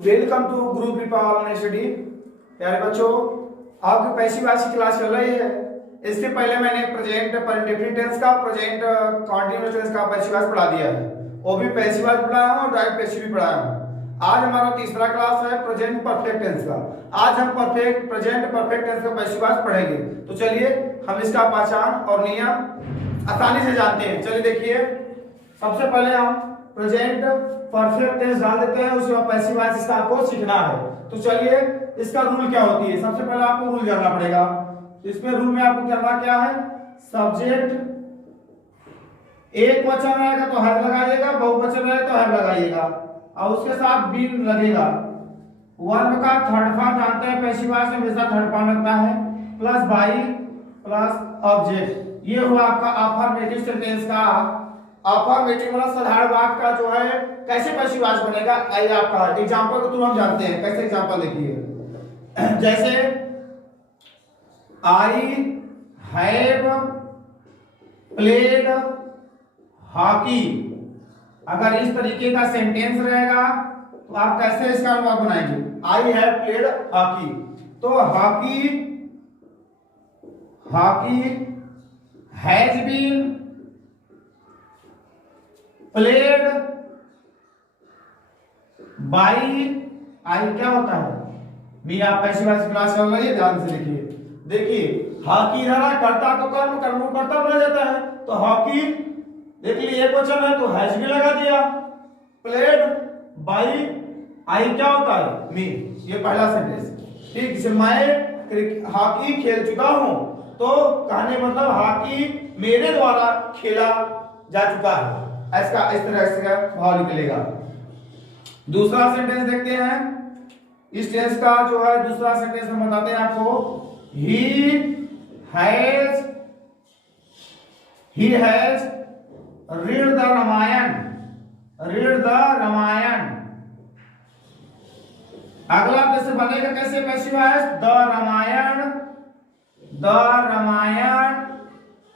Welcome to group people study. प्यारे बच्चों, आपकी पैसिव वॉइस की क्लास चल रही है। इसके पहले मैंने प्रेजेंट इंडेफिनिट टेंस का, प्रेजेंट कंटीन्यूअस टेंस का पैसिव वॉइस पढ़ा दिया है। वो भी पैसिव वॉइस पढ़ाया हूं और डायरेक्ट पैसिव भी पढ़ाया हूं। आज हमारा तीसरा क्लास है प्रेजेंट परफेक्ट टेंस का। आज हम प्रेजेंट परफेक्ट टेंस का पैसिव वॉइस पढ़ेंगे। तो चलिए हम इसका पहचान और नियम आसानी से जानते हैं। चलिए देखिए, सबसे पहले हम प्रेजेंट परफेक्ट टेंस डाल देते हैं, उसके बाद पैसिव वॉइस इसका आपको सीखना है। तो चलिए इसका रूल क्या होती है, सबसे पहले आपको रूल जानना पड़ेगा। इसमें रूल में आपको करना क्या है, सब्जेक्ट एक वचन रहेगा तो हैव लगाइएगा, बहुवचन रहेगा तो हैव लगाइएगा और उसके साथ बीन लगेगा। वर्ब का थर्ड फॉर्म जानते हैं, पैसिव वॉइस में हमेशा थर्ड फॉर्म लगता है, प्लस बाई प्लस ऑब्जेक्ट। ये हुआ आपका अफर्मेटिव सेंटेंस का। अफर्मेटिव मतलब साधारण वाक्य का जो है कैसे पैसिव वॉइस बनेगा, आइए आपका एग्जांपल को तुरंत जानते हैं। कैसे एग्जांपल देखिए, जैसे आई हैव प्लेड हॉकी। अगर इस तरीके का सेंटेंस रहेगा तो आप कैसे इसका अनुवाद बनाएंगे, आई हैव प्लेड हॉकी। तो hockey has been played by I क्या होता है भी। आप पैसिव वॉइस क्लास चल रही है, ध्यान से लिखिए। देखिए हॉकी इधर करता तो कर्म कर्म करता बन जाता है, तो हॉकी देख लीजिए एक वचन है तो हैज भी लगा दिया। प्लेड बाई आई क्या होता है मी, ये पहला सेंटेंस। ठीक, जैसे मैं हॉकी खेल चुका हूं तो कहने मतलब हॉकी मेरे द्वारा खेला जा चुका है, ऐसा इस तरह से भाव निकलेगा। दूसरा सेंटेंस देखते हैं। इस टेंस का जो है दूसरा सेंटेंस हम बताते हैं आपको। He has read the Ramayana. अगला कैसे बनेगा, कैसे passive voice, the Ramayana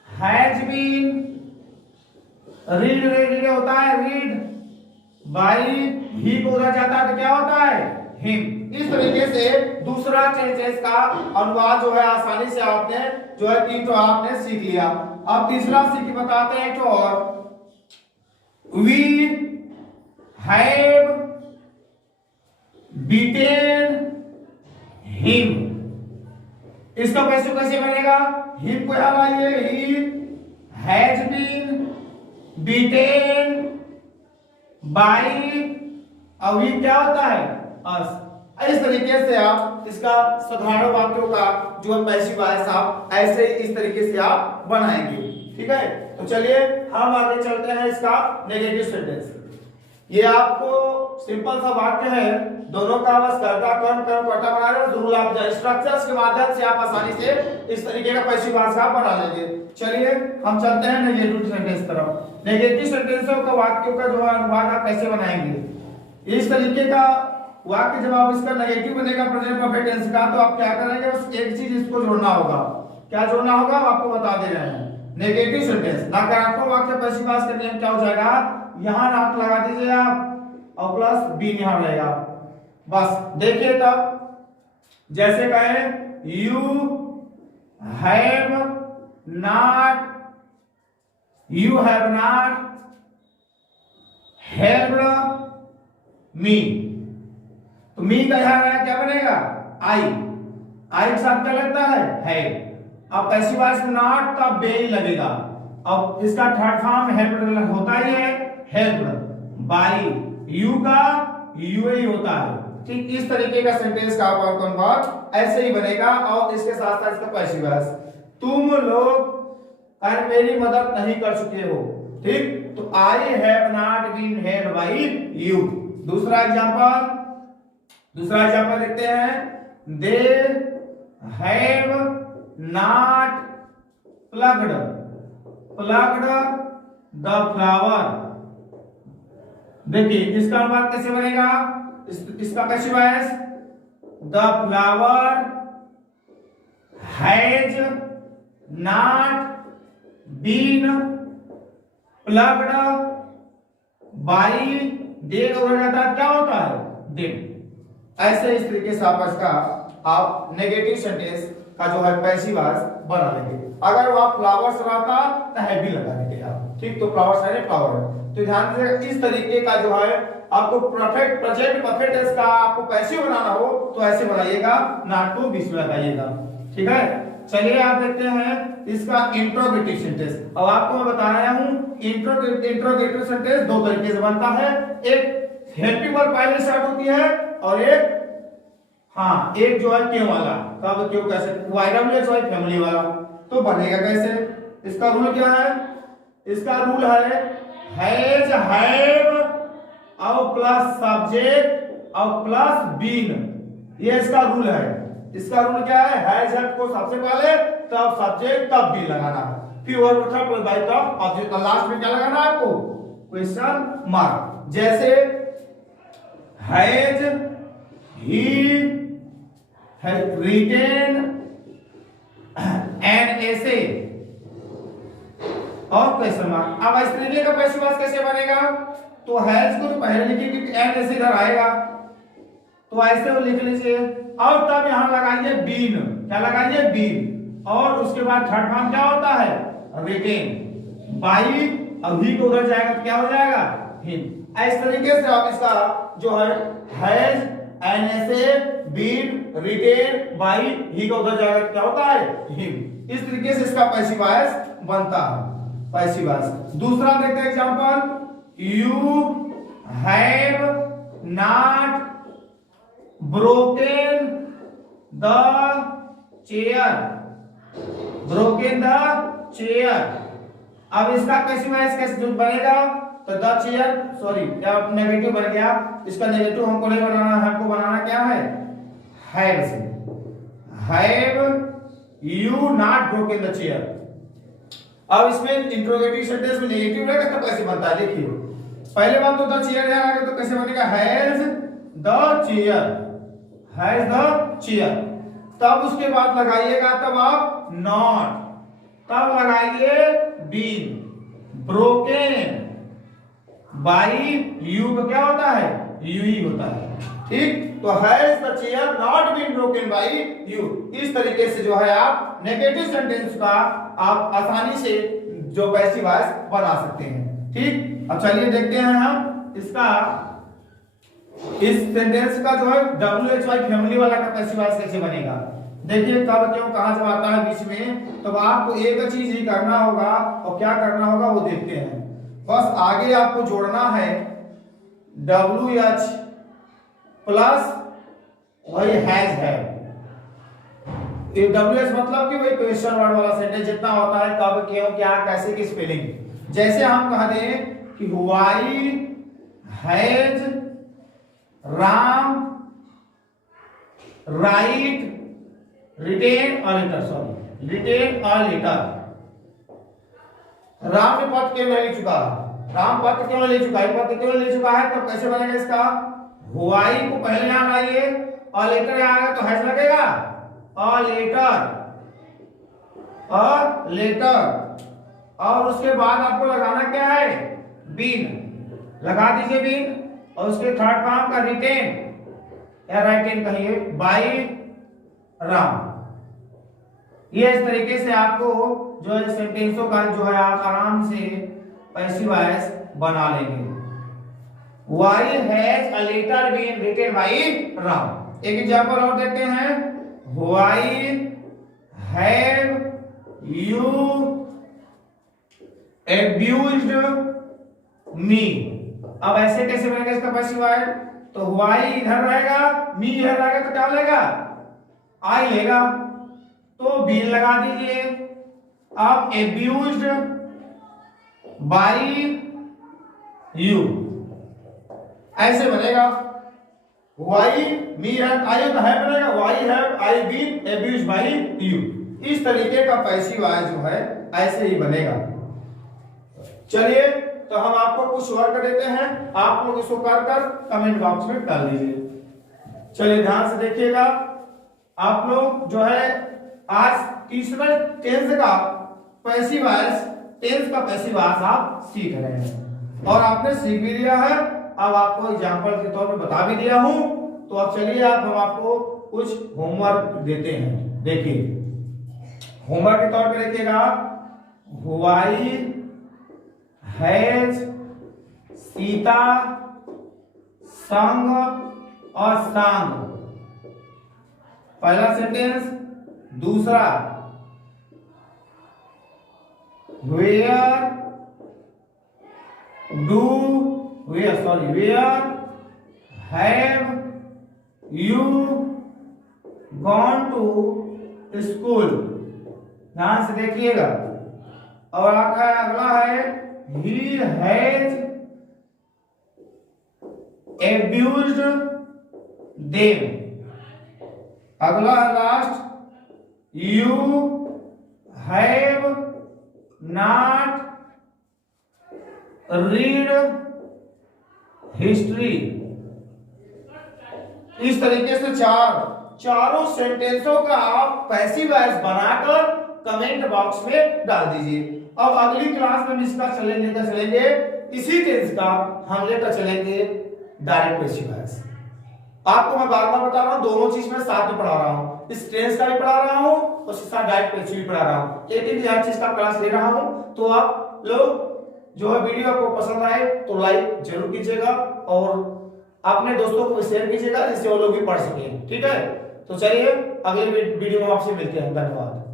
has been read होता है रीड बाई ही को उधर जाता है तो क्या होता है हिम। इस तरीके से दूसरा टेंस का अनुवाद जो है आसानी से आपने जो है तीन तो आपने सीख लिया। अब तीसरा सीख बताते हैं। तो और वी हैव बीटेन हिम। इसका पैसे कैसे बनेगा, हिम को यहां लाइए, he has been beaten by अभी क्या होता है अस। इस तरीके से आप इसका साधारण वाक्यों का जो है पैसिव वॉइस आप ऐसे इस तरीके से आप बनाएंगे। ठीक है, तो चलिए हम आगे चलते हैं इसका नेगेटिव सेंटेंस। ये आपको सिंपल सा वाक्य है, दोनों का बस कर्ता कर्म कर्ता बना रहे हो। जरूर आप स्ट्रक्चर्स के माध्यम से आप आसानी से इस तरीके का पैसिव वॉइस आप बना लेंगे। चलिए हम चलते हैं नेगेटिव सेंटेंस तरफ। नेगेटिव सेंटेंसों का वाक्यों का जो है अनुवाद आप कैसे बनाएंगे, इस तरीके का वाक्य जब आप इसका नेगेटिव बनेगा प्रेजेंट परफेक्ट टेंस का, तो आप क्या करेंगे, बस एक चीज इसको जोड़ना होगा। क्या जोड़ना होगा हम आपको बता दे रहे हैं। नेगेटिव सेंटेंस नकारात्मक वाक्य पैसिव वॉइस का नियम क्या हो जाएगा, यहां नाट लगा दीजिए आप और प्लस बीन यहां रहेगा। बस देखिए तब, जैसे कहें you have not helped me. तो मी का यहां क्या बनेगा, आई के साथ क्या लगता है। अब पैसिव वॉइस में नॉट का बे लगेगा। अब इसका थर्ड फॉर्म हेल्प्ड होता ही है, हेल्प्ड बाई यू का यू ही होता है। ठीक, इस तरीके का सेंटेंस का अनुवाद ऐसे ही बनेगा। और इसके साथ साथ इसका पैसिव वॉइस, तुम लोग अगर मेरी मदद नहीं कर चुके हो। ठीक, तो I have not been helped by you. दूसरा एग्जांपल देखते हैं। They have not plucked the flower. देखिए इसका अनुवाद कैसे बनेगा, इसका passive voice, the flower has not been plucked by. They का क्या होता है, दिन। ऐसे इस तरीके से आप इसका आप नेगेटिव सेंटेंस का जो है पैसिव वॉइस बना लेंगे। अगर वो आप फ्लावर्स रहता तो हैवी लगा देंगे आप, ठीक। तो फ्लावर्स है फ्लावर, तो ध्यान से इस तरीके का जो है आपको परफेक्ट प्रेजेंट परफेक्ट टेंस का आपको पैसिव बनाना हो तो ऐसे बनाइएगा, नॉट टू बीच में लगाइएगा, ठीक है। चलिए आप देखते हैं इसका इंट्रोगेटिव सेंटेंस। अब आपको मैं बता रहा हूं इंट्रोगेटिव सेंटेंस दो तरीके से बनता है, एक हेल्पिंग वर्ब पहले स्टार्ट होती है और एक एक जो है क्यों वाला, कब क्यों कैसे वाईडब्ल्यूएच वाई फैमिली वाला। तो बनेगा कैसे, इसका रूल क्या है, इसका रूल है हैज हैव और प्लस सब्जेक्ट और प्लस बीन, ये इसका रूल है। इसका रूल क्या है, हैज हैव को सबसे पहले तब सब्जेक्ट तब बीन लगाना है, फिर वर्ब का प्लस बाय तब ऑब्जेक्ट, लास्ट में क्या लगाना है आपको, क्वेश्चन मार्क। जैसे has he written an essay और क्वेश्चन मार्क। अब इस तरीके का पैसिव वॉइस कैसे बनेगा, तो हैज को तो पहले लिखिए क्योंकि एन ऐसे इधर आएगा, तो ऐसे वो लिख लीजिए और तब यहां लगाइए बीन, क्या लगाइए बीन, और उसके बाद थर्ड फॉर्म क्या होता है रिटेन बाई, अब ही को उधर जाएगा तो क्या हो जाएगा हिम। इस तरीके से आप इसका जो है हैज एन ऐसे बीन रिटेन बाई ही का उधर जाएगा क्या होता है हिम। इस तरीके से इसका पैसिव वॉइस बनता है, पैसिव वॉइस। दूसरा देखते हैं example, you have not broken the chair, broken the chair. अब इसका पैसिव वॉइस कैसे बनेगा, तो द चेयर सॉरी नेगेटिव बन गया, इसका नेगेटिव हमको नहीं बनाना है, हमको बनाना क्या है हैव से, have you not broken the chair. अब इसमें इंट्रोगेटिव सेंटेंस में नेगेटिव रहेगा तो कैसे बनता है, देखिए पहले बात तो द चेयर है आगे, तो कैसे बनेगा has the chair, has the chair. तब उसके बाद लगाइएगा तब आप नॉट, तब लगाइए बीन, ब्रोकन बाई यू का क्या होता है यू ही होता है, ठीक। तो has the chair not been broken by you. इस तरीके से जो है आप नेगेटिव सेंटेंस का आप आसानी से जो पैसिव वॉइस बना सकते हैं, ठीक। अब चलिए देखते हैं हम इसका इस सेंटेंस का जो है WHY फैमिली वाला का पैसिव वॉइस कैसे बनेगा। देखिए कब क्यों कहां से आता है बीच में, तो आपको एक चीज ही करना होगा और क्या करना होगा वो देखते हैं। बस आगे आपको जोड़ना है WH प्लस वही हैज है, ये WH मतलब कि वही क्वेश्चन वर्ड वाला सेंटेंस जितना होता है कब क्यों क्या कैसे की स्पेलिंग। जैसे हम कह दें कि why has Ram write written a letter, sorry written a letter. Ram ने पद क्यों नहीं लिख चुका, राम पद क्यों नहीं लिख चुका, पद क्यों नहीं लिख चुका है, तो कैसे बनेगा इसका, व्हाई को पहले यहां लाइए और लेटर यहां आएगा तो हैज लगेगा, अ लेटर, और उसके बाद आपको लगाना क्या है बीन, लगा दीजिए बीन, और उसके थर्ड फॉर्म का रिटेन या राइटेन कहिए बाई राम। ये इस तरीके से आपको जो है सेंटेंसों का जो है आप आराम से पैसिव वॉइस बना लेंगे। Why has a letter been written by Ram? एक एग्जांपल और देखते हैं, Why have you abused me? अब ऐसे कैसे बनेगा इसका पैसिव वॉइस, तो why इधर रहेगा, me इधर रहेगा तो क्या लेगा I लेगा, तो बी लगा दीजिए। अब abused by you ऐसे बनेगा, why me and I तो है बनेगा, why have I been abused by you। इस तरीके का पैसिव वॉइस जो है ऐसे ही बनेगा। चलिए तो हम आपको कुछ वर्क देते हैं, आप लोग इसको कर कमेंट बॉक्स में डाल दीजिए। चलिए ध्यान से देखिएगा, आप लोग जो है आज तीसरा टेंस का पैसिव वॉइस, टेंस का पैसिव वॉइस आप सीख रहे हैं और आपने सीख भी लिया है। अब आपको एग्जांपल के तौर पे बता भी दिया हूं, तो अब चलिए हम आपको कुछ होमवर्क देते हैं। देखिए होमवर्क के तौर पे लिखिएगा, व्हाई हैज सीता संग और सांग, पहला सेंटेंस। दूसरा, where have you gone to school. ध्यान से देखिएगा। और अगला है, ही हैज abused them। अगला है last, you have not read history। इस तरीके से चारों सेंटेंसों का आप पैसिव वॉइस बनाकर कमेंट बॉक्स में डाल दीजिए। अब अगली क्लास में इसका चलेंगे इसी टेंस का हम लेकर चलेंगे डायरेक्ट पैसिव वॉइस। आपको मैं बार बार बता रहा हूं, दोनों चीज में साथ में पढ़ा रहा हूं, इस टेंस का भी पढ़ा रहा हूं और उसके साथ डायरेक्ट पैसिव भी पढ़ा रहा हूं, एक ही हर चीज का क्लास ले रहा हूं। तो आप लोग जो है वीडियो आपको पसंद आए तो लाइक जरूर कीजिएगा और अपने दोस्तों को शेयर कीजिएगा जिससे वो लोग भी पढ़ सकें। ठीक है, तो चलिए अगले वीडियो में आपसे मिलते हैं। धन्यवाद।